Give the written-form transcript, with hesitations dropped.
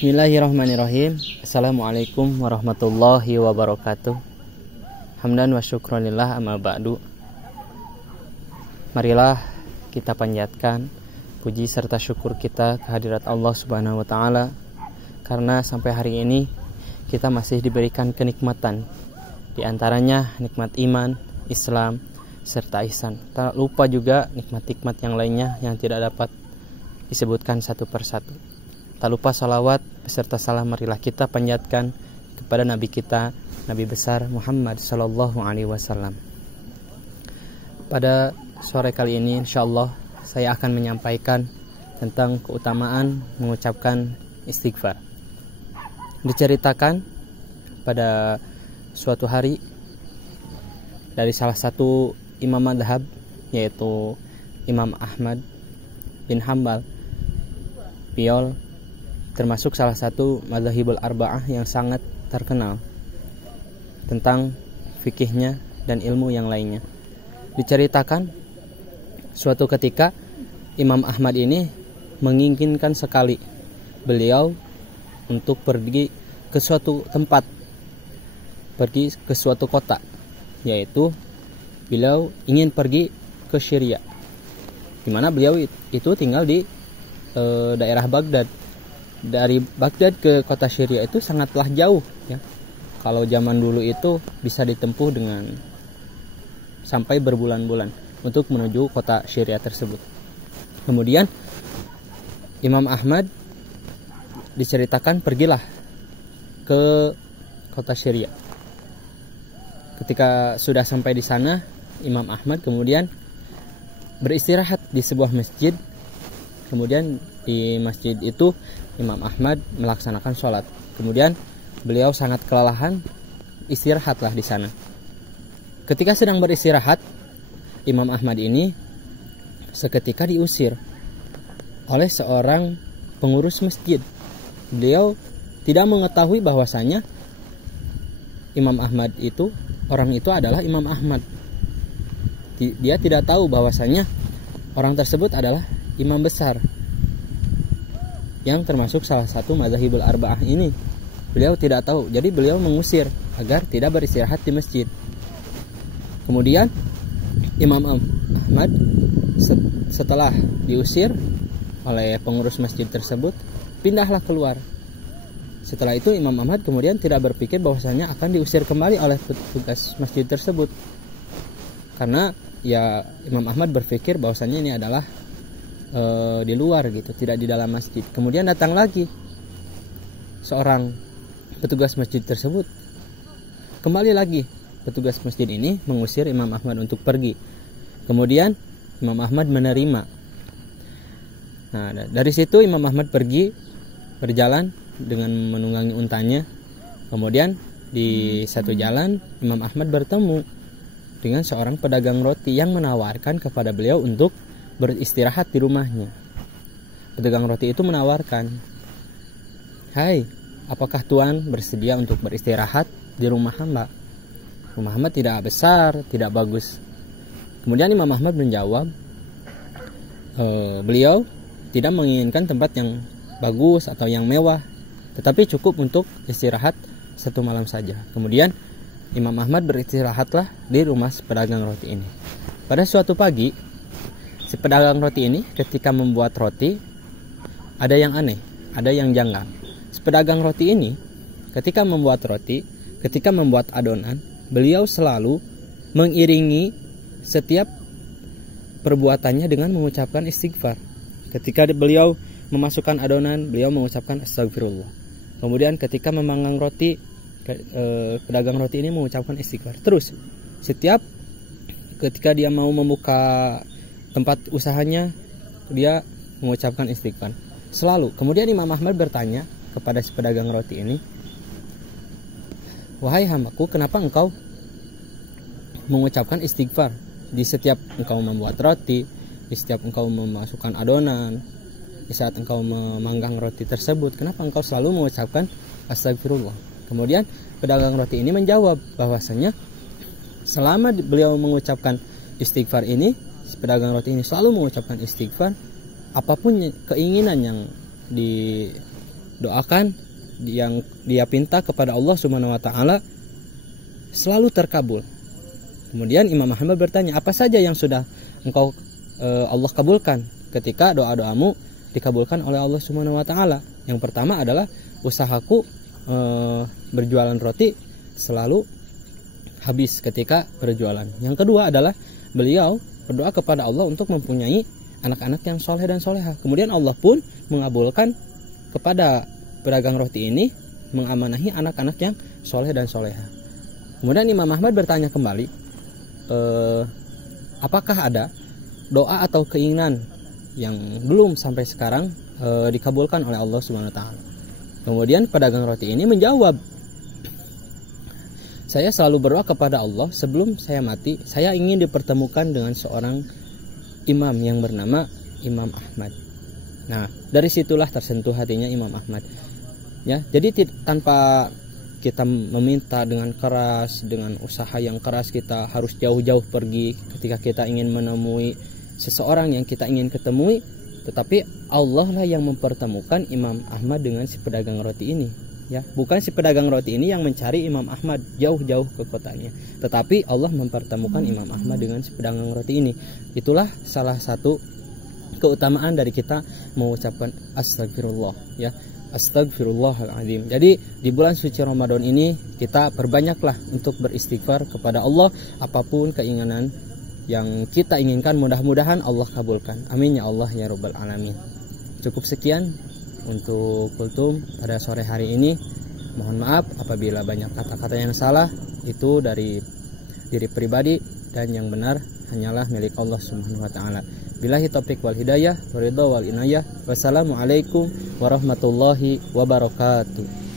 Bismillahirrahmanirrahim. Assalamualaikum warahmatullahi wabarakatuh. Hamdan wa syukronillah amma ba'du. Marilah kita panjatkan puji serta syukur kita kehadirat Allah Subhanahu wa taala, karena sampai hari ini kita masih diberikan kenikmatan, di antaranya nikmat iman, Islam, serta ihsan. Tak lupa juga nikmat-nikmat yang lainnya yang tidak dapat disebutkan satu persatu. Tak lupa salawat beserta salam marilah kita panjatkan kepada Nabi kita, Nabi besar Muhammad Sallallahu Alaihi Wasallam. Pada sore kali ini insyaallah saya akan menyampaikan tentang keutamaan mengucapkan istighfar. Diceritakan pada suatu hari dari salah satu imam madhab, yaitu Imam Ahmad bin Hambal. Beliau termasuk salah satu madzhabul arba'ah yang sangat terkenal tentang fikihnya dan ilmu yang lainnya. Diceritakan suatu ketika Imam Ahmad ini menginginkan sekali beliau untuk pergi ke suatu tempat, pergi ke suatu kota, yaitu beliau ingin pergi ke Syria, di mana beliau itu tinggal di daerah Baghdad. Dari Baghdad ke kota Syria itu sangatlah jauh ya. Kalau zaman dulu itu bisa ditempuh dengan sampai berbulan-bulan untuk menuju kota Syria tersebut. Kemudian Imam Ahmad diceritakan pergilah ke kota Syria. Ketika sudah sampai di sana, Imam Ahmad kemudian beristirahat di sebuah masjid. Kemudian di masjid itu Imam Ahmad melaksanakan sholat. Kemudian beliau sangat kelelahan, istirahatlah di sana. Ketika sedang beristirahat, Imam Ahmad ini seketika diusir oleh seorang pengurus masjid. Beliau tidak mengetahui bahwasanya Imam Ahmad itu, orang itu adalah Imam Ahmad. Dia tidak tahu bahwasanya orang tersebut adalah imam besar yang termasuk salah satu madzhabul arba'ah ini. Beliau tidak tahu, jadi beliau mengusir agar tidak beristirahat di masjid. Kemudian Imam Ahmad setelah diusir oleh pengurus masjid tersebut, pindahlah keluar. Setelah itu Imam Ahmad kemudian tidak berpikir bahwasanya akan diusir kembali oleh petugas masjid tersebut, karena ya Imam Ahmad berpikir bahwasanya ini adalah di luar gitu, tidak di dalam masjid. Kemudian datang lagi seorang petugas masjid tersebut. Kembali lagi petugas masjid ini mengusir Imam Ahmad untuk pergi. Kemudian Imam Ahmad menerima. Nah, dari situ Imam Ahmad pergi berjalan dengan menunggangi untanya. Kemudian di satu jalan Imam Ahmad bertemu dengan seorang pedagang roti yang menawarkan kepada beliau untuk beristirahat di rumahnya. Pedagang roti itu menawarkan, "Hai, apakah Tuan bersedia untuk beristirahat di rumah hamba? Rumah hamba tidak besar, tidak bagus." Kemudian Imam Ahmad menjawab, beliau tidak menginginkan tempat yang bagus atau yang mewah, tetapi cukup untuk istirahat satu malam saja. Kemudian Imam Ahmad beristirahatlah di rumah pedagang roti ini. Pada suatu pagi, si pedagang roti ini ketika membuat roti, ada yang aneh, ada yang janggal. Si pedagang roti ini ketika membuat roti, ketika membuat adonan, beliau selalu mengiringi setiap perbuatannya dengan mengucapkan istighfar. Ketika beliau memasukkan adonan, beliau mengucapkan astagfirullah. Kemudian ketika memanggang roti, pedagang roti ini mengucapkan istighfar. Terus setiap ketika dia mau membuka tempat usahanya, dia mengucapkan istighfar selalu. Kemudian Imam Ahmad bertanya kepada si pedagang roti ini, "Wahai hambaku, kenapa engkau mengucapkan istighfar di setiap engkau membuat roti, di setiap engkau memasukkan adonan, di saat engkau memanggang roti tersebut, kenapa engkau selalu mengucapkan astagfirullah?" Kemudian pedagang roti ini menjawab bahwasanya selama beliau mengucapkan istighfar ini, pedagang roti ini selalu mengucapkan istighfar, apapun keinginan yang doakan yang dia pinta kepada Allah Subhanahu wa taala selalu terkabul. Kemudian Imam Ahmad bertanya, apa saja yang sudah engkau Allah kabulkan ketika doa-doamu dikabulkan oleh Allah Subhanahu wa taala? Yang pertama adalah usahaku berjualan roti selalu habis ketika berjualan. Yang kedua adalah beliau berdoa kepada Allah untuk mempunyai anak-anak yang soleh dan soleha. Kemudian Allah pun mengabulkan kepada pedagang roti ini mengamanahi anak-anak yang soleh dan soleha. Kemudian Imam Ahmad bertanya kembali, apakah ada doa atau keinginan yang belum sampai sekarang dikabulkan oleh Allah Subhanahu wa taala? Kemudian pedagang roti ini menjawab, saya selalu berdoa kepada Allah sebelum saya mati, saya ingin dipertemukan dengan seorang imam yang bernama Imam Ahmad. Nah, dari situlah tersentuh hatinya Imam Ahmad. Ya, jadi tanpa kita meminta dengan keras, dengan usaha yang keras, kita harus jauh-jauh pergi ketika kita ingin menemui seseorang yang kita ingin ketemui, tetapi Allah lah yang mempertemukan Imam Ahmad dengan si pedagang roti ini. Ya, bukan si pedagang roti ini yang mencari Imam Ahmad jauh-jauh ke kotanya, tetapi Allah mempertemukan Imam Ahmad dengan si pedagang roti ini. Itulah salah satu keutamaan dari kita mengucapkan astagfirullah, ya, astagfirullahaladzim. Jadi di bulan suci Ramadan ini kita perbanyaklah untuk beristighfar kepada Allah, apapun keinginan yang kita inginkan mudah-mudahan Allah kabulkan. Amin ya Allah ya rabbal alamin. Cukup sekian untuk kultum pada sore hari ini. Mohon maaf apabila banyak kata-kata yang salah, itu dari diri pribadi, dan yang benar hanyalah milik Allah Subhanahu wa taala. Billahi taufiq wal hidayah, waridha wal inayah. Wassalamualaikum warahmatullahi wabarakatuh.